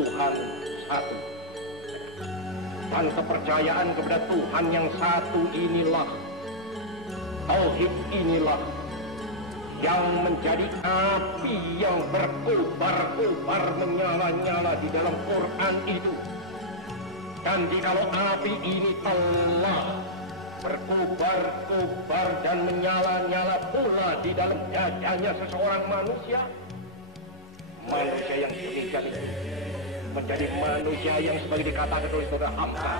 Tuhan satu. Dan kepercayaan kepada Tuhan yang satu inilah, tauhid inilah, yang menjadi api yang berkobar-kobar menyala-nyala di dalam Quran itu. Dan jikalau api ini telah berkobar-kobar dan menyala-nyala pula di dalam dadanya seseorang manusia, manusia yang demikian itu menjadi manusia yang sebagai dikatakan oleh saudara Hamka,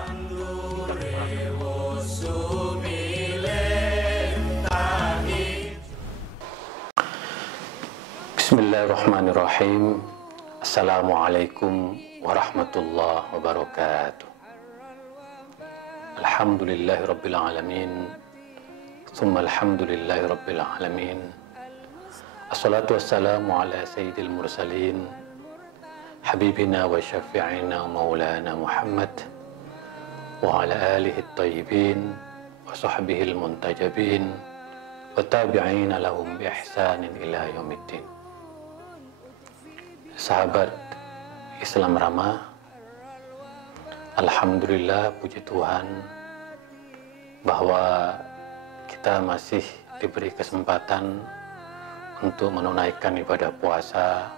Bismillahirrahmanirrahim. Assalamualaikum warahmatullahi wabarakatuh. Alhamdulillahi rabbil alamin. Tsumma alhamdulillahi rabbil alamin. Assalatu wassalamu ala sayyidil mursalin, habibina wa syafi'ina maulana Muhammad wa ala alihi at-tayyibin wa sahbihi al-muntajabin wa tabi'ina lahum bi ihsanin ila yaumiddin. Sahabat Islam Ramah, alhamdulillah, puji Tuhan bahwa kita masih diberi kesempatan untuk menunaikan ibadah puasa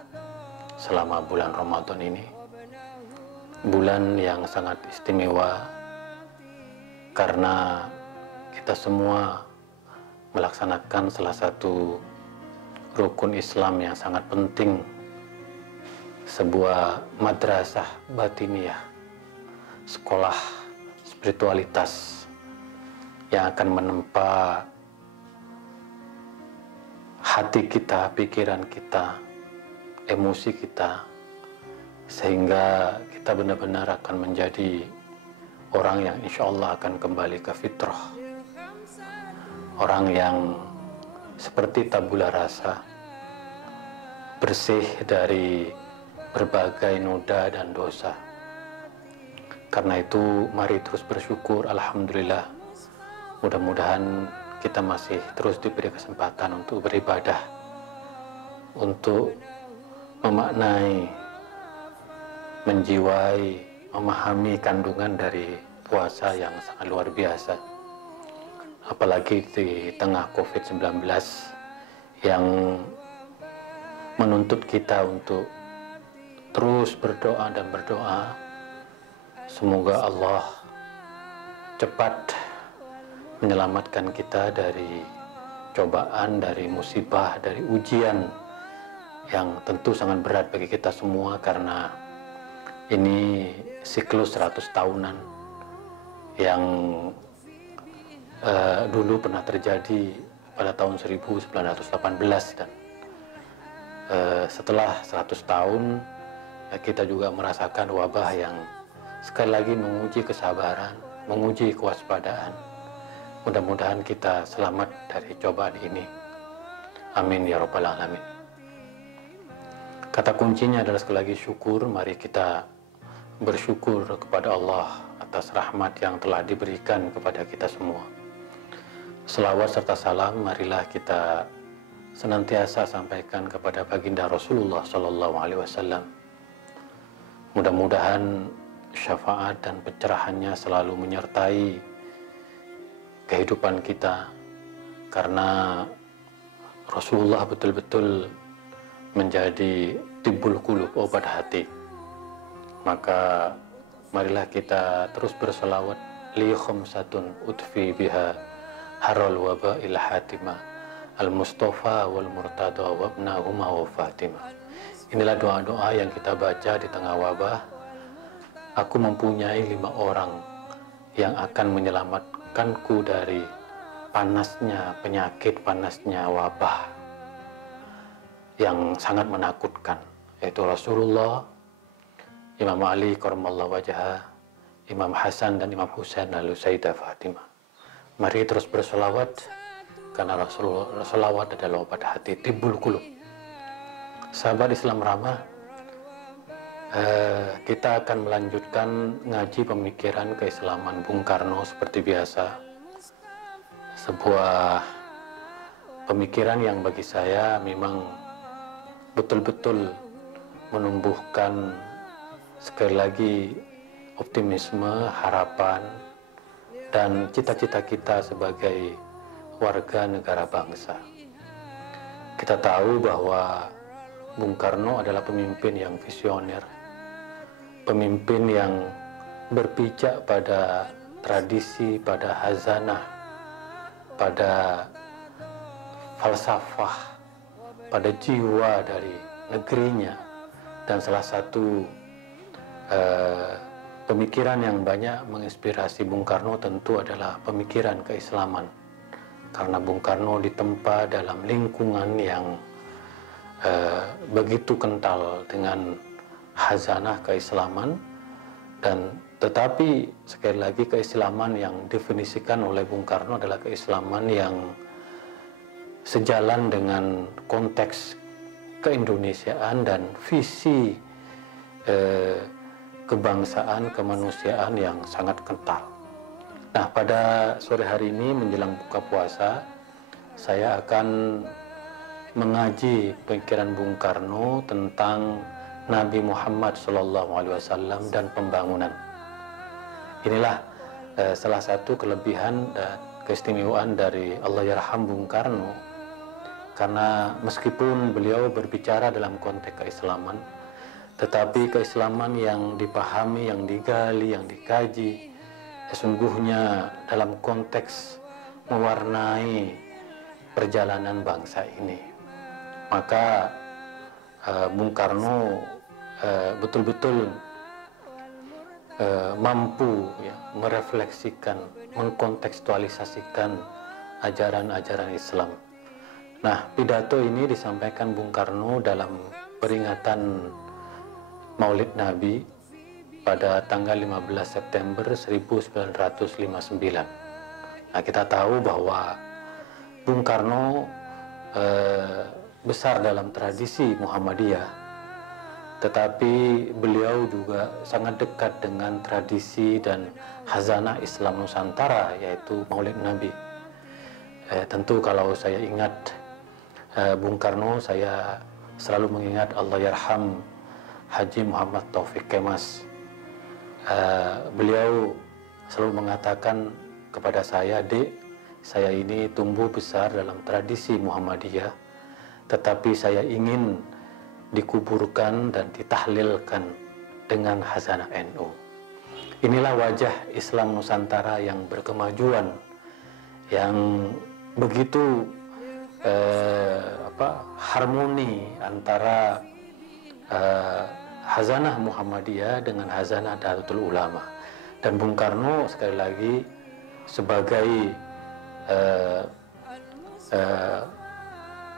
selama bulan Ramadan ini. Bulan yang sangat istimewa karena kita semua melaksanakan salah satu rukun Islam yang sangat penting, sebuah madrasah batiniyah, sekolah spiritualitas yang akan menempa hati kita, pikiran kita, emosi kita, sehingga kita benar-benar akan menjadi orang yang insya Allah akan kembali ke fitrah, orang yang seperti tabula rasa, bersih dari berbagai noda dan dosa. Karena itu mari terus bersyukur, alhamdulillah. Mudah-mudahan kita masih terus diberi kesempatan untuk beribadah, untuk memaknai, menjiwai, memahami kandungan dari puasa yang sangat luar biasa. Apalagi di tengah COVID-19 yang menuntut kita untuk terus berdoa dan berdoa. Semoga Allah cepat menyelamatkan kita dari cobaan, dari musibah, dari ujian yang tentu sangat berat bagi kita semua, karena ini siklus 100 tahunan yang dulu pernah terjadi pada tahun 1918, dan setelah 100 tahun kita juga merasakan wabah yang sekali lagi menguji kesabaran, menguji kewaspadaan. Mudah-mudahan kita selamat dari cobaan ini. Amin ya rabbal alamin. Kata kuncinya adalah sekali lagi syukur. Mari kita bersyukur kepada Allah atas rahmat yang telah diberikan kepada kita semua. Selawat serta salam marilah kita senantiasa sampaikan kepada baginda Rasulullah Sallallahu Alaihi Wasallam. Mudah-mudahan syafaat dan pencerahannya selalu menyertai kehidupan kita, karena Rasulullah betul-betul menjadi tibbul qulub, obat hati. Maka marilah kita terus berselawat, li khamsatun utfi biha haral waba ila hatimah al-Mustafa wal Murtada wa ibnahuma wa Fatimah. Inilah doa-doa yang kita baca di tengah wabah. Aku mempunyai 5 orang yang akan menyelamatkanku dari panasnya penyakit, panasnya wabah yang sangat menakutkan, yaitu Rasulullah, Imam Ali karramallahu wajhah, Imam Hasan dan Imam Husain lalu Sayyidah Fatimah. Mari terus berselawat, karena Rasulullah, selawat adalah obat hati, tibbul qulub. Sahabat Islam Ramah, kita akan melanjutkan ngaji pemikiran keislaman Bung Karno seperti biasa. Sebuah pemikiran yang bagi saya memang betul-betul menumbuhkan sekali lagi optimisme, harapan, dan cita-cita kita sebagai warga negara bangsa. Kita tahu bahwa Bung Karno adalah pemimpin yang visioner, pemimpin yang berpijak pada tradisi, pada hazanah, pada falsafah, pada jiwa dari negerinya. Dan salah satu pemikiran yang banyak menginspirasi Bung Karno tentu adalah pemikiran keislaman. Karena Bung Karno ditempa dalam lingkungan yang begitu kental dengan hazanah keislaman, dan tetapi sekali lagi keislaman yang definisikan oleh Bung Karno adalah keislaman yang sejalan dengan konteks keindonesiaan dan visi kebangsaan, kemanusiaan yang sangat kental. Nah, pada sore hari ini menjelang buka puasa, saya akan mengaji pikiran Bung Karno tentang Nabi Muhammad SAW dan pembangunan. Inilah salah satu kelebihan dan keistimewaan dari Allahyarham Bung Karno, karena meskipun beliau berbicara dalam konteks keislaman, tetapi keislaman yang dipahami, yang digali, yang dikaji, sesungguhnya dalam konteks mewarnai perjalanan bangsa ini. Maka Bung Karno betul-betul mampu ya, merefleksikan, mengkontekstualisasikan ajaran-ajaran Islam. Nah, pidato ini disampaikan Bung Karno dalam peringatan Maulid Nabi pada tanggal 15 September 1959. Nah, kita tahu bahwa Bung Karno besar dalam tradisi Muhammadiyah, tetapi beliau juga sangat dekat dengan tradisi dan hazanah Islam Nusantara, yaitu Maulid Nabi. Tentu kalau saya ingat Bung Karno, saya selalu mengingat Allahyarham Haji Muhammad Taufik Kemas. Beliau selalu mengatakan kepada saya, "Dek, saya ini tumbuh besar dalam tradisi Muhammadiyah, tetapi saya ingin dikuburkan dan ditahlilkan dengan hazanah NU." Inilah wajah Islam Nusantara yang berkemajuan, yang begitu harmoni antara hazanah Muhammadiyah dengan hazanah Nahdlatul Ulama. Dan Bung Karno sekali lagi sebagai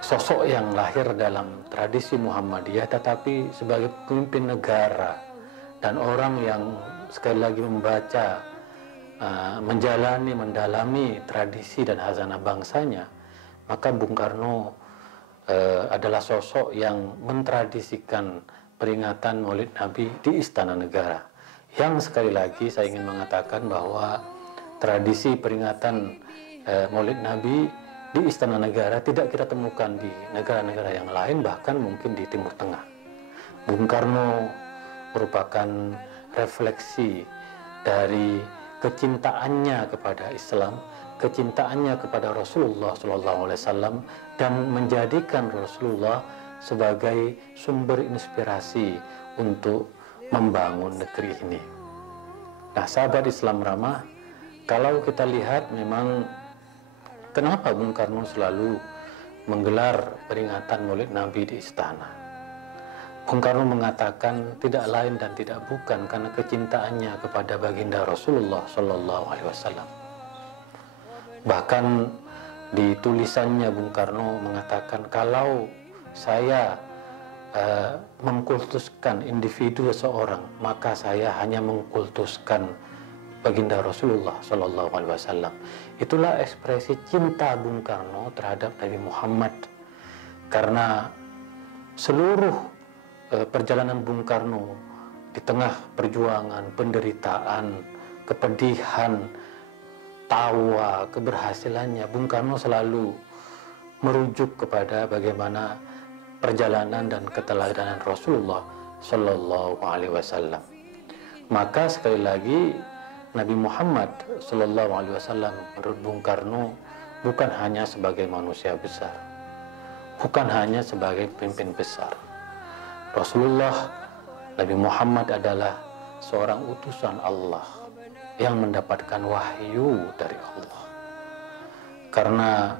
sosok yang lahir dalam tradisi Muhammadiyah, tetapi sebagai pemimpin negara dan orang yang sekali lagi membaca, menjalani, mendalami tradisi dan hazanah bangsanya, maka Bung Karno adalah sosok yang mentradisikan peringatan Maulid Nabi di Istana Negara. Yang sekali lagi saya ingin mengatakan bahwa tradisi peringatan Maulid Nabi di Istana Negara tidak kita temukan di negara-negara yang lain, bahkan mungkin di Timur Tengah. Bung Karno merupakan refleksi dari kecintaannya kepada Islam, kecintaannya kepada Rasulullah SAW, dan menjadikan Rasulullah sebagai sumber inspirasi untuk membangun negeri ini. Nah, sahabat Islam ramah, kalau kita lihat memang kenapa Bung Karno selalu menggelar peringatan Maulid Nabi di istana. Bung Karno mengatakan tidak lain dan tidak bukan karena kecintaannya kepada baginda Rasulullah SAW. Bahkan di tulisannya Bung Karno mengatakan, kalau saya mengkultuskan individu seseorang, maka saya hanya mengkultuskan baginda Rasulullah SAW. Itulah ekspresi cinta Bung Karno terhadap Nabi Muhammad. Karena seluruh perjalanan Bung Karno di tengah perjuangan, penderitaan, kepedihan, tawa, keberhasilannya, Bung Karno selalu merujuk kepada bagaimana perjalanan dan keteladanan Rasulullah Shallallahu Alaihi Wasallam. Maka sekali lagi Nabi Muhammad SAW menurut Bung Karno bukan hanya sebagai manusia besar, bukan hanya sebagai pemimpin besar. Rasulullah Nabi Muhammad adalah seorang utusan Allah yang mendapatkan wahyu dari Allah. Karena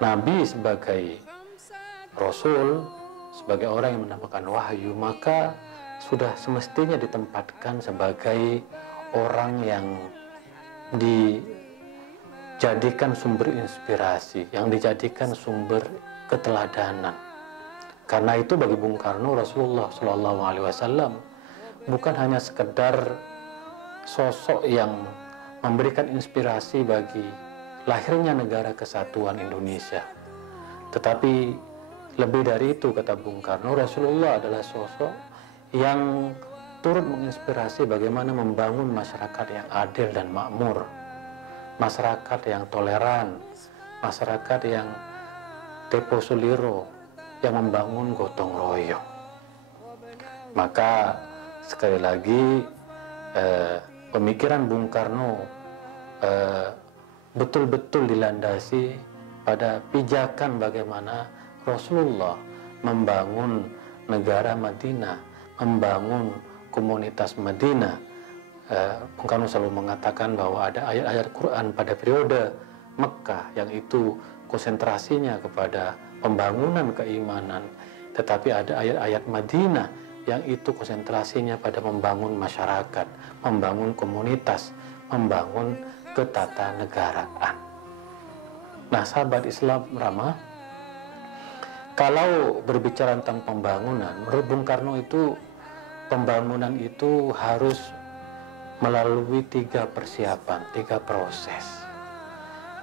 Nabi sebagai Rasul, sebagai orang yang mendapatkan wahyu, maka sudah semestinya ditempatkan sebagai orang yang dijadikan sumber inspirasi, yang dijadikan sumber keteladanan. Karena itu bagi Bung Karno, Rasulullah SAW bukan hanya sekedar sosok yang memberikan inspirasi bagi lahirnya negara kesatuan Indonesia, tetapi lebih dari itu, kata Bung Karno, Rasulullah adalah sosok yang turut menginspirasi bagaimana membangun masyarakat yang adil dan makmur, masyarakat yang toleran, masyarakat yang tepo suliro, yang membangun gotong royong. Maka sekali lagi pemikiran Bung Karno betul-betul dilandasi pada pijakan bagaimana Rasulullah membangun negara Madinah, membangun komunitas Madinah. Bung Karno selalu mengatakan bahwa ada ayat-ayat Quran pada periode Mekah yang itu konsentrasinya kepada pembangunan keimanan, tetapi ada ayat-ayat Madinah yang itu konsentrasinya pada membangun masyarakat, membangun komunitas, membangun ketatanegaraan. Nah, sahabat Islam Rama, kalau berbicara tentang pembangunan, menurut Bung Karno itu pembangunan itu harus melalui 3 persiapan, 3 proses.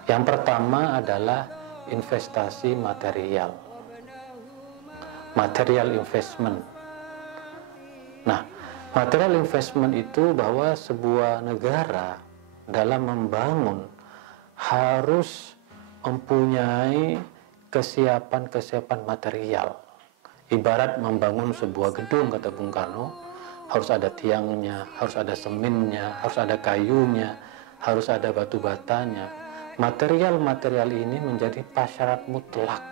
Yang pertama adalah investasi material, material investment. Nah, material investment itu bahwa sebuah negara dalam membangun harus mempunyai kesiapan material. Ibarat membangun sebuah gedung, kata Bung Karno, harus ada tiangnya, harus ada semennya, harus ada kayunya, harus ada batu batanya. Material-material ini menjadi prasyarat mutlak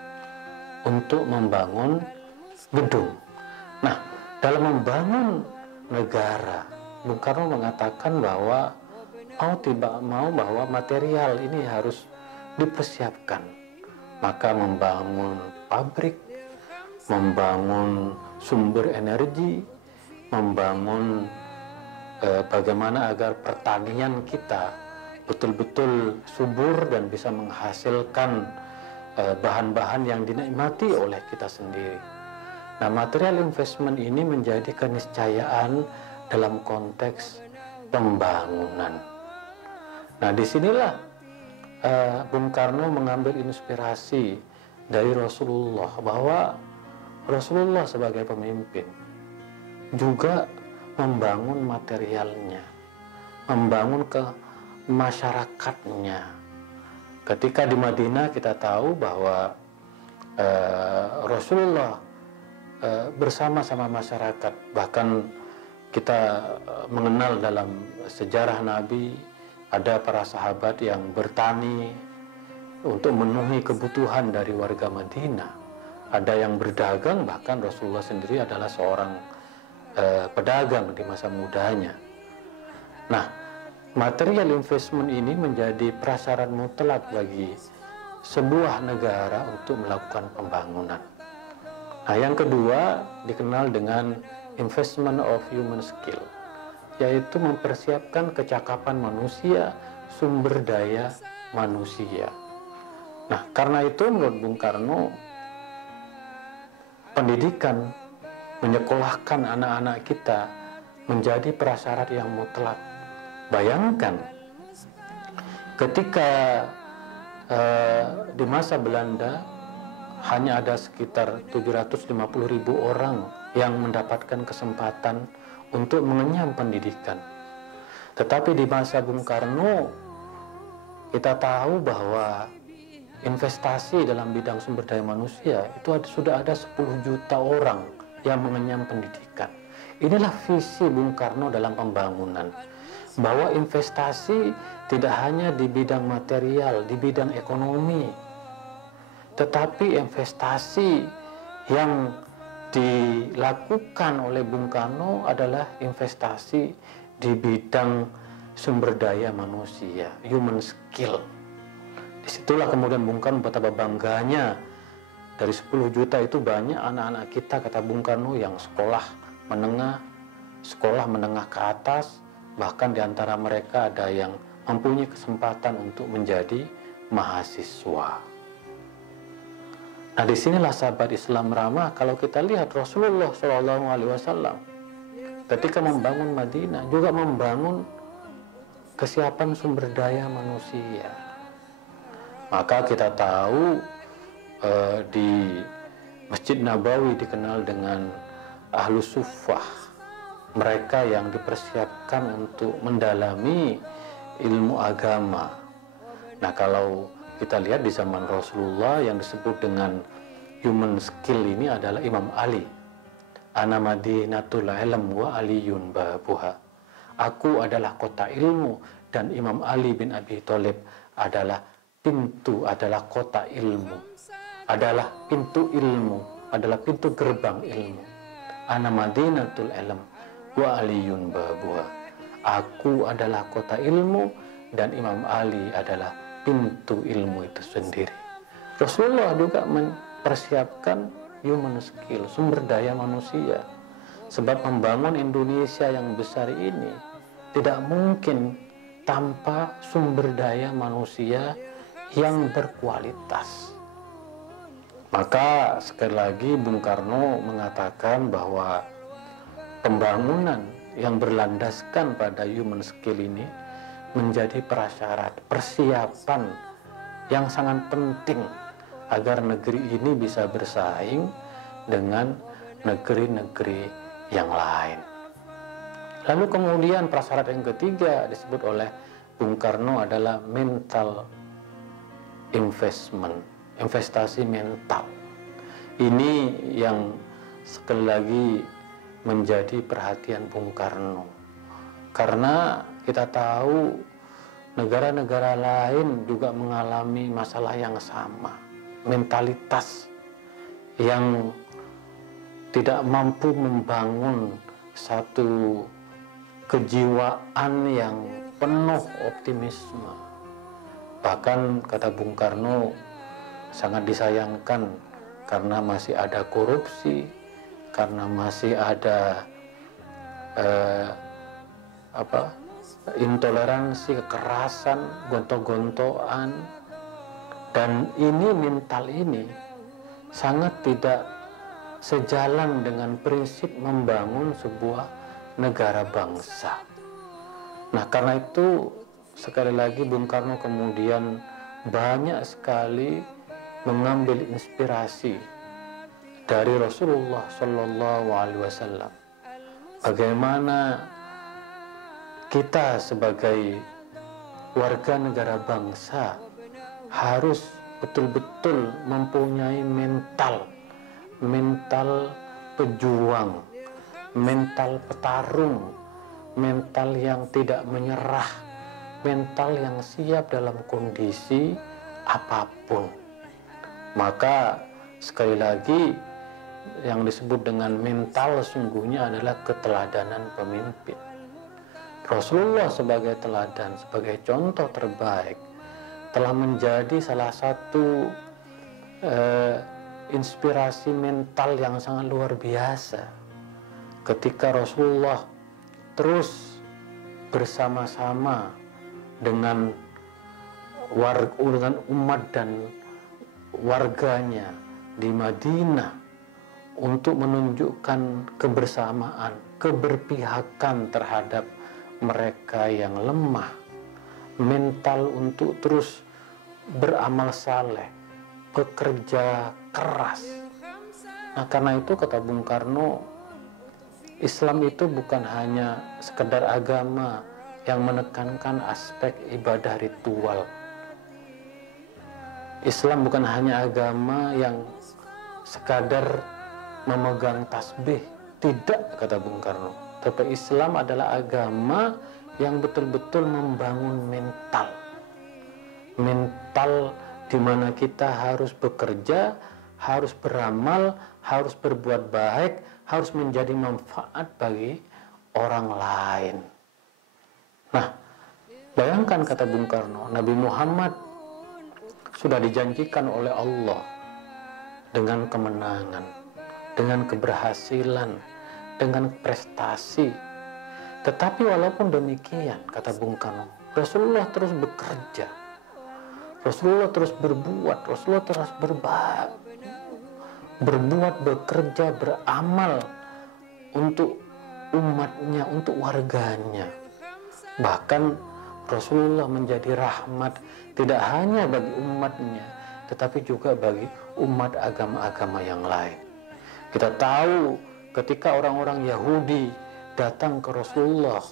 untuk membangun gedung. Nah, dalam membangun negara, Bung Karno mengatakan bahwa mau tidak mau bahwa material ini harus dipersiapkan. Maka membangun pabrik, membangun sumber energi, membangun bagaimana agar pertanian kita betul-betul subur dan bisa menghasilkan bahan-bahan yang dinikmati oleh kita sendiri. Nah, material investment ini menjadi keniscayaan dalam konteks pembangunan. Nah, disinilah Bung Karno mengambil inspirasi dari Rasulullah, bahwa Rasulullah sebagai pemimpin juga membangun materialnya, membangun ke masyarakatnya. Ketika di Madinah kita tahu bahwa Rasulullah bersama-sama masyarakat, bahkan kita mengenal dalam sejarah Nabi ada para sahabat yang bertani untuk memenuhi kebutuhan dari warga Madinah. Ada yang berdagang, bahkan Rasulullah sendiri adalah seorang pedagang di masa mudanya. Nah, material investment ini menjadi prasyarat mutlak bagi sebuah negara untuk melakukan pembangunan. Nah, yang kedua dikenal dengan investment of human skill, yaitu mempersiapkan kecakapan manusia, sumber daya manusia. Nah, karena itu menurut Bung Karno, pendidikan, menyekolahkan anak-anak kita menjadi prasyarat yang mutlak. Bayangkan, ketika di masa Belanda hanya ada sekitar 750.000 orang yang mendapatkan kesempatan untuk mengenyam pendidikan. Tetapi di masa Bung Karno, kita tahu bahwa investasi dalam bidang sumber daya manusia itu sudah ada 10 juta orang yang mengenyam pendidikan. Inilah visi Bung Karno dalam pembangunan, bahwa investasi tidak hanya di bidang material, di bidang ekonomi, tetapi investasi yang dilakukan oleh Bung Karno adalah investasi di bidang sumber daya manusia, human skill. Disitulah kemudian Bung Karno betapa bangganya, dari 10 juta itu banyak anak-anak kita, kata Bung Karno, yang sekolah menengah ke atas, bahkan diantara mereka ada yang mempunyai kesempatan untuk menjadi mahasiswa. Nah, disinilah sahabat Islam ramah. Kalau kita lihat Rasulullah SAW ketika membangun Madinah juga membangun kesiapan sumber daya manusia. Maka kita tahu di Masjid Nabawi dikenal dengan Ahlus Suffah, mereka yang dipersiapkan untuk mendalami ilmu agama. Nah, kalau kita lihat di zaman Rasulullah yang disebut dengan human skill ini adalah Imam Ali. Ana madinatul ilm wa aliyun babuha. Aku adalah kota ilmu dan Imam Ali bin Abi Thalib adalah kota ilmu. Adalah pintu ilmu, adalah pintu gerbang ilmu. Ana madinatul ilm wa aliyun babuha. Aku adalah kota ilmu dan Imam Ali adalah pintu ilmu itu sendiri. Rasulullah juga mempersiapkan human skill, sumber daya manusia. Sebab membangun Indonesia yang besar ini tidak mungkin tanpa sumber daya manusia yang berkualitas. Maka sekali lagi Bung Karno mengatakan bahwa pembangunan yang berlandaskan pada human skill ini menjadi prasyarat, persiapan yang sangat penting agar negeri ini bisa bersaing dengan negeri-negeri yang lain. Lalu kemudian prasyarat yang ketiga disebut oleh Bung Karno adalah mental investment, investasi mental. Ini yang sekali lagi menjadi perhatian Bung Karno. Karena kita tahu negara-negara lain juga mengalami masalah yang sama, mentalitas yang tidak mampu membangun satu kejiwaan yang penuh optimisme. Bahkan kata Bung Karno sangat disayangkan karena masih ada korupsi, karena masih ada intoleransi, kekerasan, gontok-gontokan, dan ini mental ini sangat tidak sejalan dengan prinsip membangun sebuah negara bangsa. Nah, karena itu sekali lagi Bung Karno kemudian banyak sekali mengambil inspirasi dari Rasulullah Shallallahu Alaihi Wasallam. Bagaimana kita sebagai warga negara bangsa harus betul-betul mempunyai mental pejuang, mental petarung, mental yang tidak menyerah, mental yang siap dalam kondisi apapun. Maka sekali lagi yang disebut dengan mental sungguhnya adalah keteladanan pemimpin. Rasulullah sebagai teladan, sebagai contoh terbaik telah menjadi salah satu inspirasi mental yang sangat luar biasa ketika Rasulullah terus bersama-sama dengan umat dan warganya di Madinah untuk menunjukkan kebersamaan, keberpihakan terhadap mereka yang lemah, mental untuk terus beramal saleh, bekerja keras. Nah, karena itu kata Bung Karno, Islam itu bukan hanya sekedar agama yang menekankan aspek ibadah ritual. Islam bukan hanya agama yang sekadar memegang tasbih, Tidak, kata Bung Karno. Tapi Islam adalah agama yang betul-betul membangun mental. Mental di mana kita harus bekerja, harus beramal, harus berbuat baik, harus menjadi manfaat bagi orang lain. Nah, bayangkan kata Bung Karno, Nabi Muhammad sudah dijanjikan oleh Allah dengan kemenangan, dengan keberhasilan, dengan prestasi. Tetapi walaupun demikian, kata Bung Karno, Rasulullah terus bekerja, Rasulullah terus berbuat, Rasulullah terus berbuat, bekerja, beramal untuk umatnya, untuk warganya. Bahkan Rasulullah menjadi rahmat tidak hanya bagi umatnya, tetapi juga bagi umat agama-agama yang lain. Kita tahu ketika orang-orang Yahudi datang ke Rasulullah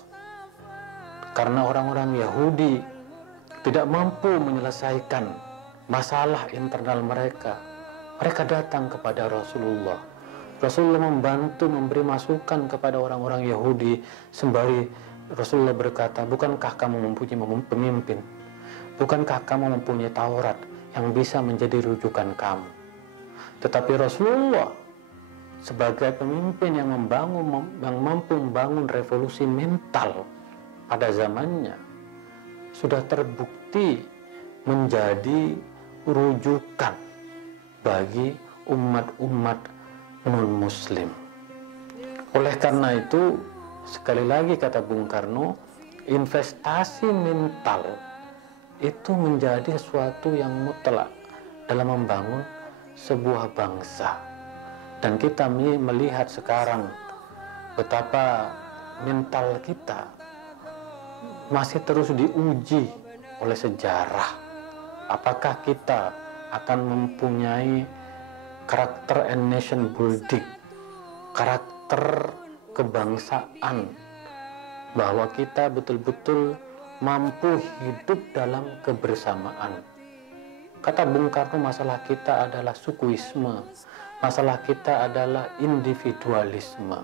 karena orang-orang Yahudi tidak mampu menyelesaikan masalah internal mereka, mereka datang kepada Rasulullah. Rasulullah membantu, memberi masukan kepada orang-orang Yahudi sembari Rasulullah berkata, bukankah kamu mempunyai pemimpin? Bukankah kamu mempunyai Taurat yang bisa menjadi rujukan kamu? Tetapi Rasulullah sebagai pemimpin yang mampu membangun revolusi mental pada zamannya, sudah terbukti menjadi rujukan bagi umat-umat non-muslim. Oleh karena itu, sekali lagi kata Bung Karno, investasi mental itu menjadi sesuatu yang mutlak dalam membangun sebuah bangsa. Dan kita melihat sekarang betapa mental kita masih terus diuji oleh sejarah. Apakah kita akan mempunyai karakter and nation building, karakter kebangsaan, bahwa kita betul-betul mampu hidup dalam kebersamaan. Kata Bung Karno, masalah kita adalah sukuisme, masalah kita adalah individualisme,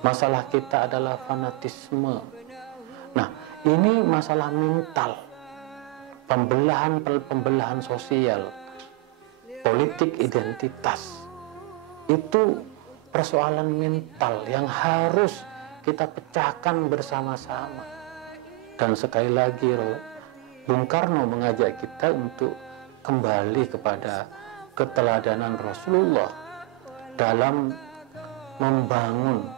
masalah kita adalah fanatisme. Nah, ini masalah mental, pembelahan sosial, politik identitas. Itu persoalan mental yang harus kita pecahkan bersama-sama. Dan sekali lagi Bung Karno mengajak kita untuk kembali kepada keteladanan Rasulullah dalam membangun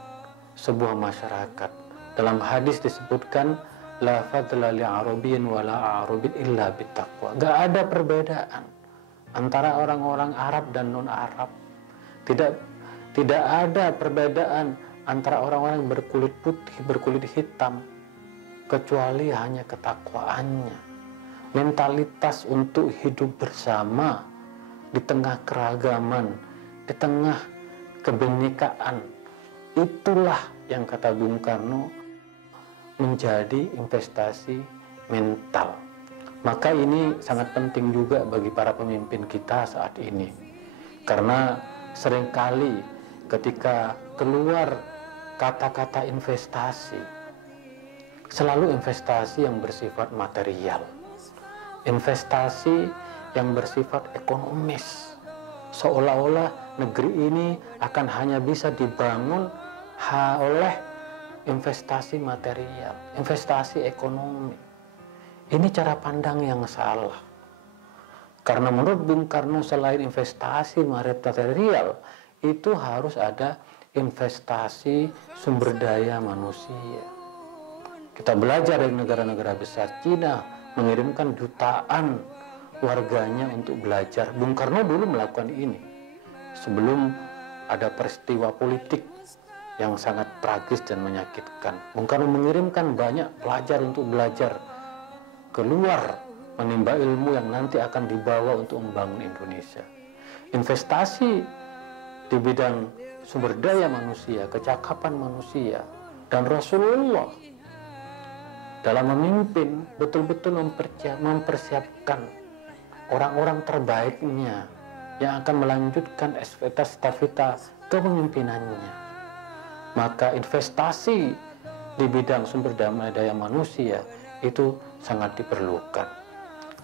sebuah masyarakat. Dalam hadis disebutkan, la fadla li arabiyyin wa la arabin illa bittaqwa. Gak ada perbedaan antara orang-orang Arab dan non-Arab. Tidak ada perbedaan antara orang-orang berkulit putih, berkulit hitam, kecuali hanya ketakwaannya. Mentalitas untuk hidup bersama di tengah keragaman, di tengah kebinekaan. Itulah yang kata Bung Karno menjadi investasi mental. Maka ini sangat penting juga bagi para pemimpin kita saat ini. Karena seringkali ketika keluar kata-kata investasi, selalu investasi yang bersifat material, investasi yang bersifat ekonomis, seolah-olah negeri ini akan hanya bisa dibangun oleh investasi material, investasi ekonomi. Ini cara pandang yang salah. Karena menurut Bung Karno, selain investasi material, itu harus ada investasi sumber daya manusia. Kita belajar dari negara-negara besar. Cina mengirimkan jutaan warganya untuk belajar. Bung Karno dulu melakukan ini sebelum ada peristiwa politik yang sangat tragis dan menyakitkan. Bung Karno mengirimkan banyak pelajar untuk belajar keluar, menimba ilmu yang nanti akan dibawa untuk membangun Indonesia. Investasi di bidang sumber daya manusia, kecakapan manusia, dan Rasulullah dalam memimpin betul-betul mempersiapkan orang-orang terbaiknya yang akan melanjutkan estafeta kepemimpinannya. maka investasi di bidang sumber daya manusia itu sangat diperlukan.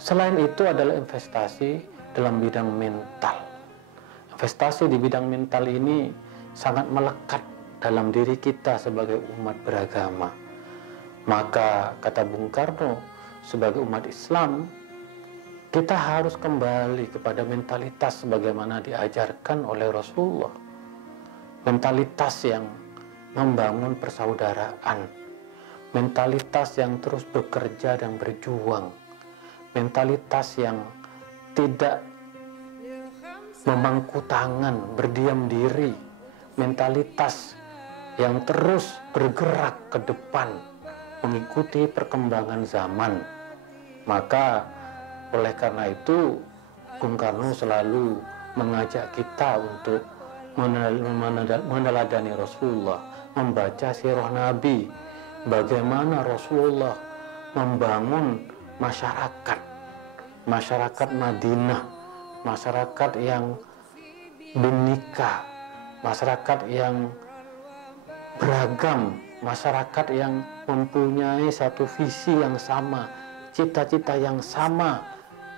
Selain itu adalah investasi dalam bidang mental. Investasi di bidang mental ini sangat melekat dalam diri kita sebagai umat beragama. Maka kata Bung Karno, sebagai umat Islam, kita harus kembali kepada mentalitas sebagaimana diajarkan oleh Rasulullah. Mentalitas yang membangun persaudaraan, mentalitas yang terus bekerja dan berjuang, mentalitas yang tidak memangku tangan, berdiam diri, mentalitas yang terus bergerak ke depan, mengikuti perkembangan zaman. Maka oleh karena itu Bung Karno selalu mengajak kita untuk meneladani Rasulullah, membaca sirah Nabi, bagaimana Rasulullah membangun masyarakat Madinah, masyarakat yang binika, masyarakat yang beragam, masyarakat yang mempunyai satu visi yang sama, cita-cita yang sama,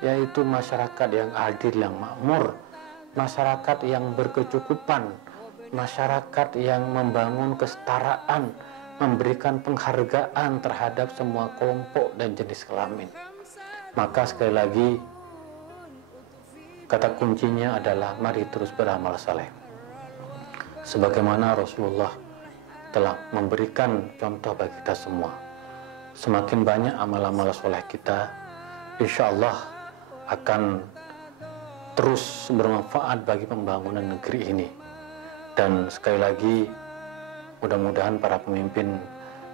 yaitu masyarakat yang adil, yang makmur, masyarakat yang berkecukupan, masyarakat yang membangun kesetaraan, memberikan penghargaan terhadap semua kelompok dan jenis kelamin. Maka sekali lagi, kata kuncinya adalah mari terus beramal saleh. Sebagaimana Rasulullah telah memberikan contoh bagi kita semua. Semakin banyak amal-amal soleh kita, insya Allah akan terus bermanfaat bagi pembangunan negeri ini. Dan sekali lagi, mudah-mudahan para pemimpin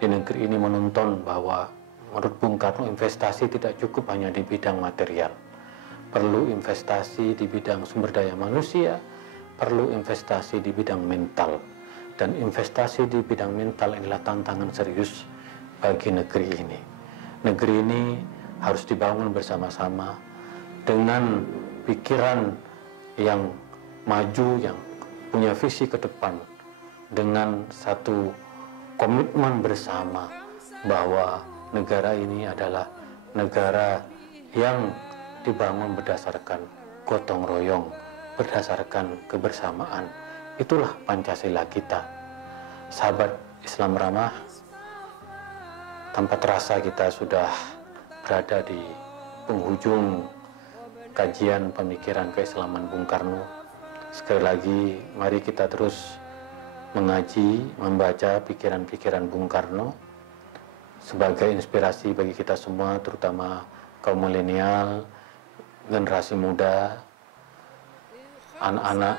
di negeri ini menonton bahwa menurut Bung Karno investasi tidak cukup hanya di bidang material. Perlu investasi di bidang sumber daya manusia, perlu investasi di bidang mental. Dan investasi di bidang mental inilah tantangan serius bagi negeri ini. Negeri ini harus dibangun bersama-sama dengan pikiran yang maju, yang punya visi ke depan, dengan satu komitmen bersama bahwa negara ini adalah negara yang dibangun berdasarkan gotong royong, berdasarkan kebersamaan. Itulah Pancasila kita. Sahabat Islam Ramah, tanpa terasa kita sudah berada di penghujung kajian pemikiran keislaman Bung Karno. Sekali lagi, mari kita terus mengaji, membaca pikiran-pikiran Bung Karno sebagai inspirasi bagi kita semua, terutama kaum milenial, generasi muda, anak-anak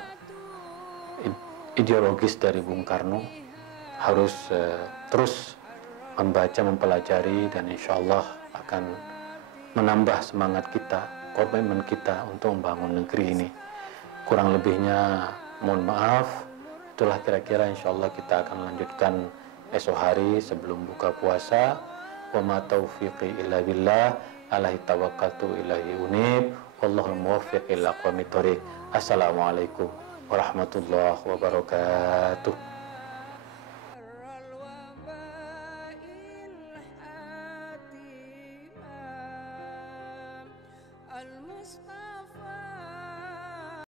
ideologis dari Bung Karno harus terus membaca, mempelajari, dan insya Allah akan menambah semangat kita, komitmen kita untuk membangun negeri ini. Kurang lebihnya mohon maaf. Itulah kira-kira insya Allah kita akan lanjutkan esok hari sebelum buka puasa. Wa ma taufiqi illa billah, alaihi tawakkaltu ilaihi unib, wallahul muwaffiq ila aqwamit thoriq. Assalamualaikum warahmatullahi wabarakatuh.